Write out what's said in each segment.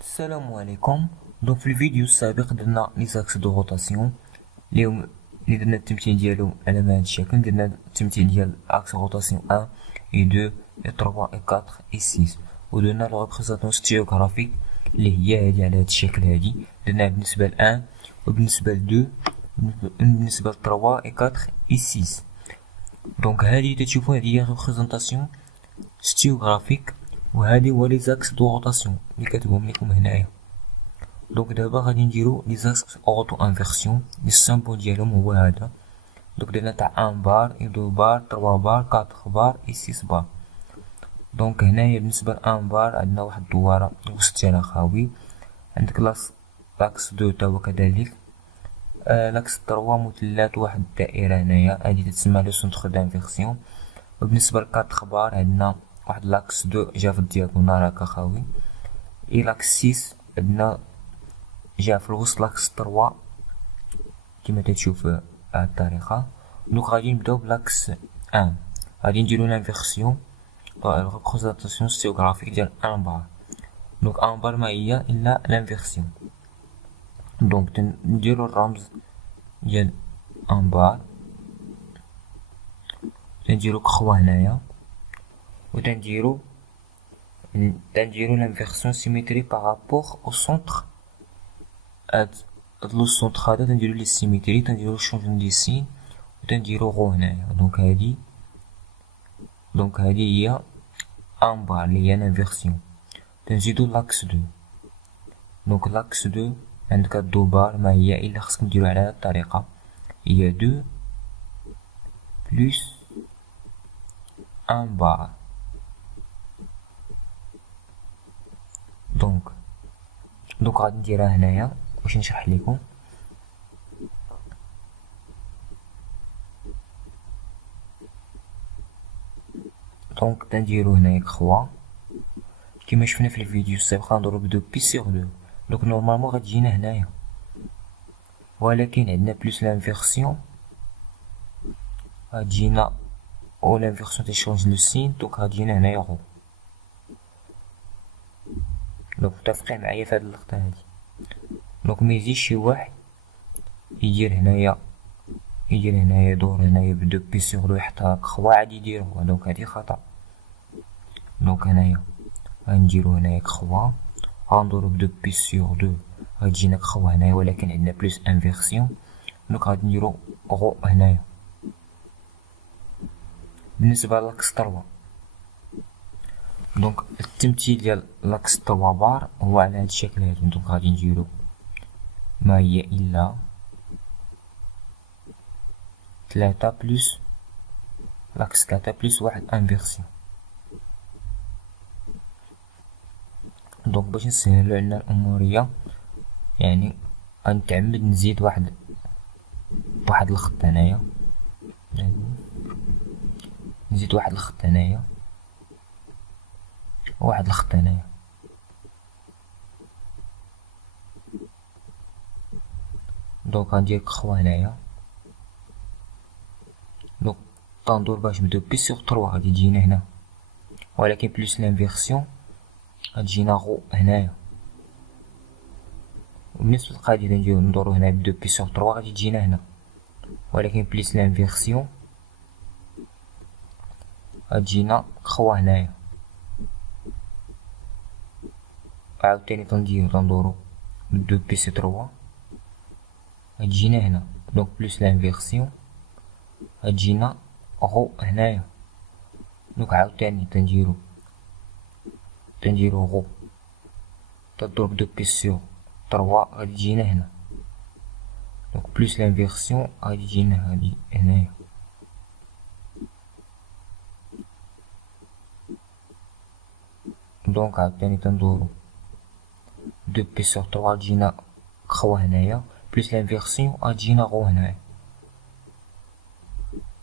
السلام عليكم. دونك في الفيديو السابق درنا لي زاكس دو روتاسيون اليوم اللي درنا التمثيل ديالو على هذا الشكل. درنا التمثيل ديال اكس روتاسيون 1 اي 2 اي 3 اي 4 اي 6 ودرنا لو ريبريزونطاسيون ستيوغرافيك اللي هي هادي على هاد الشكل هادي. درناها بالنسبه ل 1 وبالنسبه ل 2 وبالنسبه ل 3 اي 4 اي 6. دونك هادي تشوفوا هادي هي ريبريزونطاسيون ستيوغرافيك وهادي هو لي زاكس دو روتاسيون اللي كتبهم لكم هنايا. دونك دابا غادي نديرو لي زاكس اوتو انفيرسيون لي السامبل ديالهم هو هذا. دونك درنا تاع 1 بار اي 2 بار 3 بار 4 بار اي 6 بار. دونك هنايا بالنسبه ل 1 بار عندنا واحد الدواره الوسط ديالها خاوي. عندك لاكس 2 تا هو كذلك. لاكس 3 مثلث واحد الدائره هنايا هادي تتسمى لو سونتر دانفيرسيون. وبالنسبه ل 4 بار عندنا واحد لاكس 2 جا في الدياغونال هكا خاوي. اي لاكس 6 عندنا جا في الوسط لاكس 3 كيما تتشوف بهاد الطريقه. دونك غادي نبداو بلاكس 1. غادي نديرو لانفيرسيون ريبريزونطاسيون ستيوغرافيك ديال 1 بار. دونك 1 بار ما هي الا لانفيرسيون. دونك نديرو الرمز ديال 1 بار تنديرو كخوا هنايا وتنديرو لانفيرسيون سيميتري بارابور او سونتر. هاد لو سونتر هذا تنديرو ليه سيميتري تنديرو شونجمون دي سين وتنديرو غو هنايا. دونك هادي هي 1 بار اللي هي لانفيرسيون. تنزيدو لاكس 2. دونك لاكس 2 عندك هاد 2 بار ما هي الا خصك نديرو على هاد الطريقه هي 2 بلس 1 بار. دونك غادي نديرها هنايا باش نشرح لكم. دونك تنديرو هنايا كخوا كيما شفنا في الفيديو السابق غنديرو ب 2 بي سيغ 2. دونك نورمالمون غتجينا هنايا ولكن عندنا بلس لانفيرسيون غتجينا او لانفيرسيون تيشونج لو سين. دونك غتجينا هنايا غو. دونك متفقين معايا في هاد اللقطه هادي. دونك ميزيش شي واحد يدير هنايا دور هنايا ب 2 بي سيغ 2 يحطها كخوا عادي يديرو. دونك هادي خطا. دونك هنايا غنديرو هنايا كخوا غندورو ب 2 بي سيغ 2 غتجينا كخوا هنايا ولكن عندنا بلس انفيرسيون. دونك غادي نديرو غو هنايا. بالنسبه لاكس 3 دونك التمثيل ديال لاكس 3 بار هو على هاد الشكل هادي. دونك غادي نديرو ما هي الا 3 بلس لاكس 3 بلس واحد انفيرسيون. دونك باش نسهلو علينا الاموريه يعني غنتعمد نزيد واحد الخط هنايا. نزيد واحد الخط هنايا وواحد الخط هنايا. دونك غندير كخوا هنايا. دونك طندور باش بدو بي سيغ 3 غادي تجينا هنا ولكن بلس لانفيرسيون غتجينا غو هنايا. وبالنسبه للقاعده ندورو هنا ب 2 بي سيغ 3 غادي تجينا هنا ولكن بلس لانفيرسيون غتجينا كخوا هنايا. عاوتاني تندورو ب 2 بي سي 3 غتجينا هنا. دونك بلس لانفيرسيون غتجينا غو هنايا. دونك عاوتاني تنديرو غو تضرب 2 بي سيغ 3 غادي تجينا هنا. دونك بلس لانفيرسيون غادي تجينا هادي هنايا. دونك عاوتاني تندورو 2 بي سيغ 3 تجينا كخوا هنايا بلس لانفيرسيون غتجينا غو هنايا.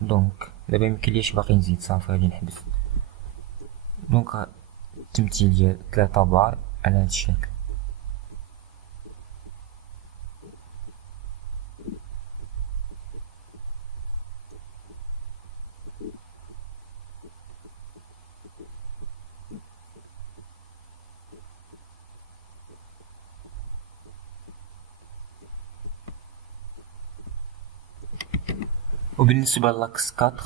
دونك دابا ميمكنليش باقي نزيد صافي غادي نحبس. دونك التمثيل ديال 3 بار على هاد الشكل. وبالنسبة لاكس 4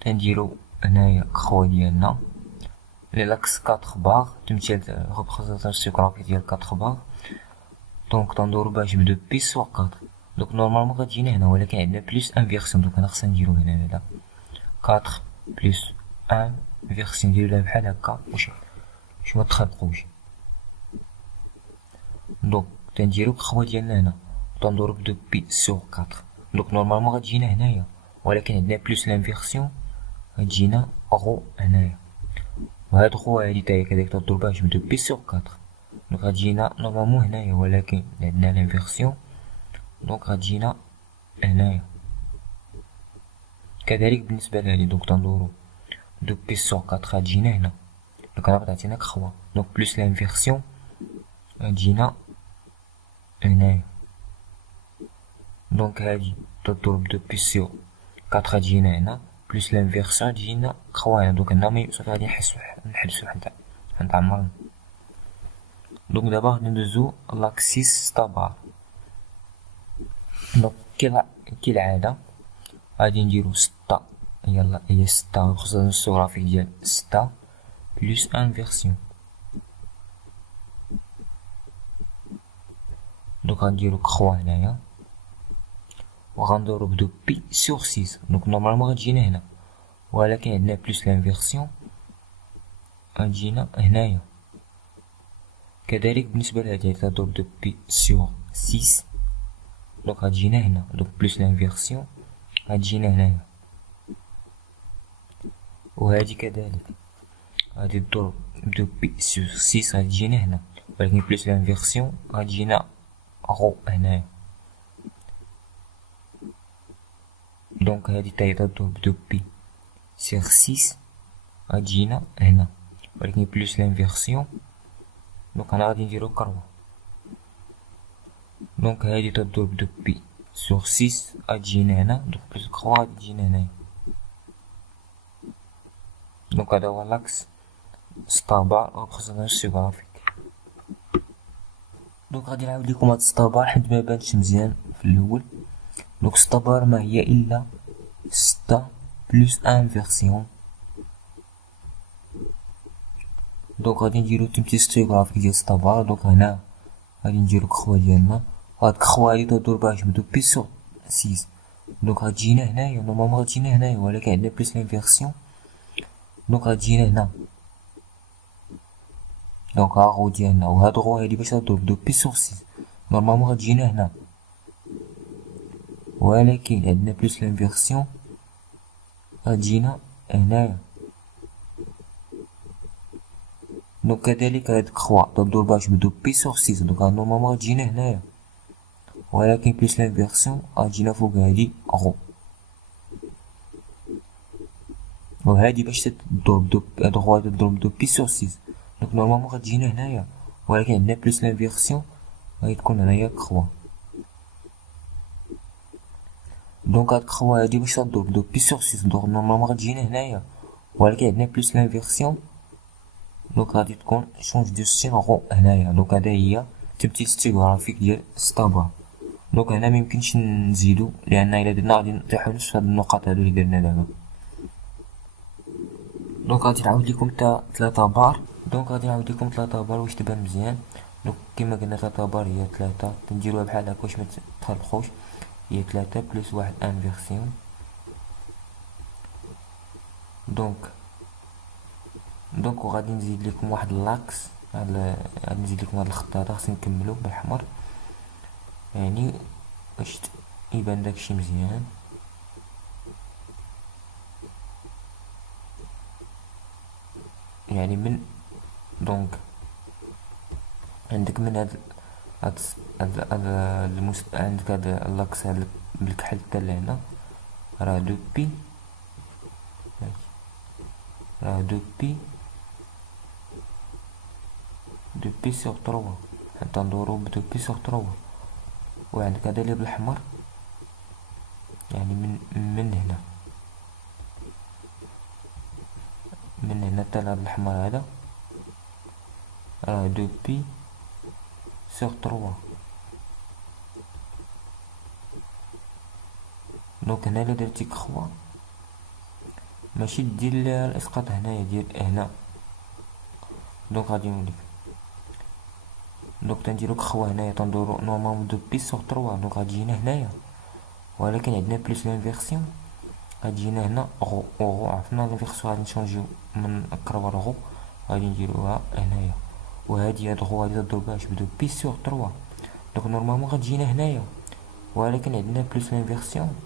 تنديرو هنايا كخوا ديالنا لي لاكس 4 بار تمثيل ريبريزونطاسيون جيوغرافيك ديال 4 بار. دونك تندورو باش بدو بيس سوا 4. دونك نورمالمون غتجينا هنا ولكن عندنا بلس ان فيرسيون. دونك انا خصنا نديرو هنا هذا 4 بلس ان فيرسيون نديرو بحال هكا واش متخلقوش. دونك تنديرو كخوا ديالنا هنا تندورو بدو بي سور 4. دونك نورمالمون غتجينا هنايا ولكن عندنا بلس لانفيرسيون غتجينا غو هنايا. وهاد غو هادي تاهي كذلك تضرب باش بدو بي سور 4. دونك غتجينا نورمالمون هنايا ولكن عندنا لانفيرسيون دونك غتجينا هنايا. كذلك بالنسبة لهادي دونك تندورو دو بي سور 4 غتجينا هنا. دونك انا غتعطينا كخوا دونك بلس لانفيرسيون غتجينا هنايا. دونك هادي تضرب دو بي سور 4 غتجينا هنا بلس لانفيرسيون تجينا كخوا هنا. دونك هنا صافي غادي نحبسو حتى عمرنا. دونك دابا غادي ندوزو لاكسيس ستابار. دونك كالعادة غادي نديرو 6 هي 6 ريبريزونطاسيون جيوغرافيك ديال 6 بلس ان فيرسيون. دونك غنديرو كخوا هنايا وغندورو بدو بي سور 6. دونك نورمالمون غتجينا هنا ولكن عندنا بلس لانفيرسيون غتجينا هنايا. كذلك بالنسبة لهادي تضرب دو بي سور 6 دونك غتجينا هنا. دونك بلس لانفيرسيون غتجينا هنايا. وهادي كذلك غادي تضرب دو بي سور 6 غتجينا هنا ولكن بلس لانفيرسيون غتجينا غو هنايا. دونك هادي تاهي تضرب دو بي سور 6 غتجينا هنا ولكن بلس لانفيرسيون دونك انا غادي نديرو كروا. دونك هادي تضرب دو بي سور 6 غتجينا هنا دونك بلس كروا غادي تجينا هنايا. دونك هذا هو لاكس ستابار ريبريزونطاسيون جيوغرافيك. دونك غادي نعاود لكم هاد ستابار حيت ما بانش مزيان في الاول. دونك ستابار ما هي الا 6 بلس ان فيرسيون. دونك غادي نديرو تمثيل جيوغرافيك ديال ستابار. دونك هنا غادي نديرو كخوا ديالنا هاد كخوا هادي تدور باش بدو بي سور 6. دونك غتجينا هنايا نورمالمون غتجينا هنايا ولكن عندنا بلس لانفيرسيون دونك غتجينا هنا. دونك ها غو ديالنا وهاد غو هادي باش تضرب دو بي سور 6 نورمالمون غتجينا هنا ولكن عندنا بلس لانفيرسيون غتجينا هنايا. دونك كذلك هاد كخوا تضرب باش بدو بي سور 6 دونك نورمالمون غتجينا هنايا ولكن بلس لانفيرسيون غتجينا فوق هادي غو. وهادي باش تضرب دو هاد غو هادي تضرب دو بي سور 6 دونك نورمالمون غتجينا هنايا ولكن عندنا بلس لانفيرسيون غادي تكون هنايا كخوا. دونك هاد كخوا هادي باش تضرب دو بي سور 6 دونك نورمالمون غتجينا هنايا ولكن عندنا بلس لانفيرسيون دونك غادي تكون شونج دو سين غو هنايا. دونك هذا هي تمثيل ستيغرافيك ديال ستابار. دونك هنا ميمكنش نزيدو لان الا درنا غادي نطيحو نفس هاد النقاط هادو اللي درنا دابا. دونك غادي نعاود لكم تا 3 بار. دونك غادي نعاود لكم 3 بار واش تبان مزيان. دونك كما قلنا 3 بار هي 3 تنديروها بحال هكا واش متخلقوش هي 3 بلس واحد ان فيرسيون. دونك وغادي نزيد لكم واحد لاكس غادي نزيد لكم هاد الخط هذا خصني نكملو بالحمر يعني باش يبان داكشي مزيان. يعني من دونك عندك من هاد عندك هاد اللاكس هاد بالكحل حتى لهنا راه دو بي سور 3 حتى ندورو بدو بي سور 3. وعندك هذا اللي بالاحمر يعني من هنا حتى لهاد الاحمر هذا راه دو بي سور 3. دونك هنا الا درتي كخوا ماشي دير الاسقاط هنايا، دير هنا. دونك غادي نوليك دونك تنديرو كخوا هنايا، تندورو نورمالمون دو بيس سوغ تروا. دونك غادي جينا هنايا، ولكن عندنا بليس لانفيرسيون. غادي جينا هنا غو وغو، عرفنا لانفيرسيون غادي نشونجيو من كروا لغو، غادي نديروها هنايا. وهادي هاد غو غادي تضربها بدو بيس سوغ تروا. دونك نورمالمون غادي جينا هنايا، ولكن عندنا بليس لانفيرسيون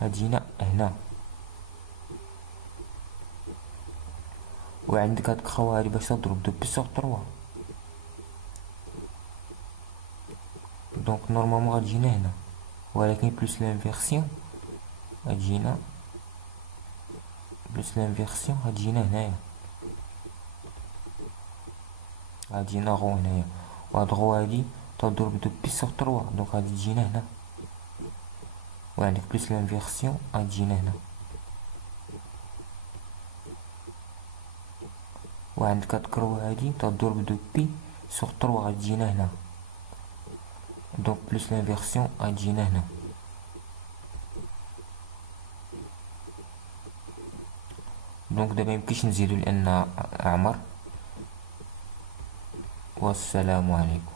غادي جينا هنا. وعندك هاد كخوا هادي باش تضرب دو بيس سوغ تروا. دونك نورمالمون غادي جينا هنا، ولكن بلوس لانفيرسيون غادي جينا بلوس لانفيرسيون غادي جينا هنايا، غادي جينا غو هنايا. وهاد غو هادي تضرب دو بيس سوغ تروا. دونك غادي تجينا هنا، وعندك بلوس لانفيرسيون غادي تجينا هنا. وعندك هاد كرو هادي تضرب دو بي سوغ تروا غادي تجينا هنا. دونك بلوس لانفيرسيون غادي تجينا هنا. دونك دابا ميمكنش نزيدو لان عمر. والسلام عليكم.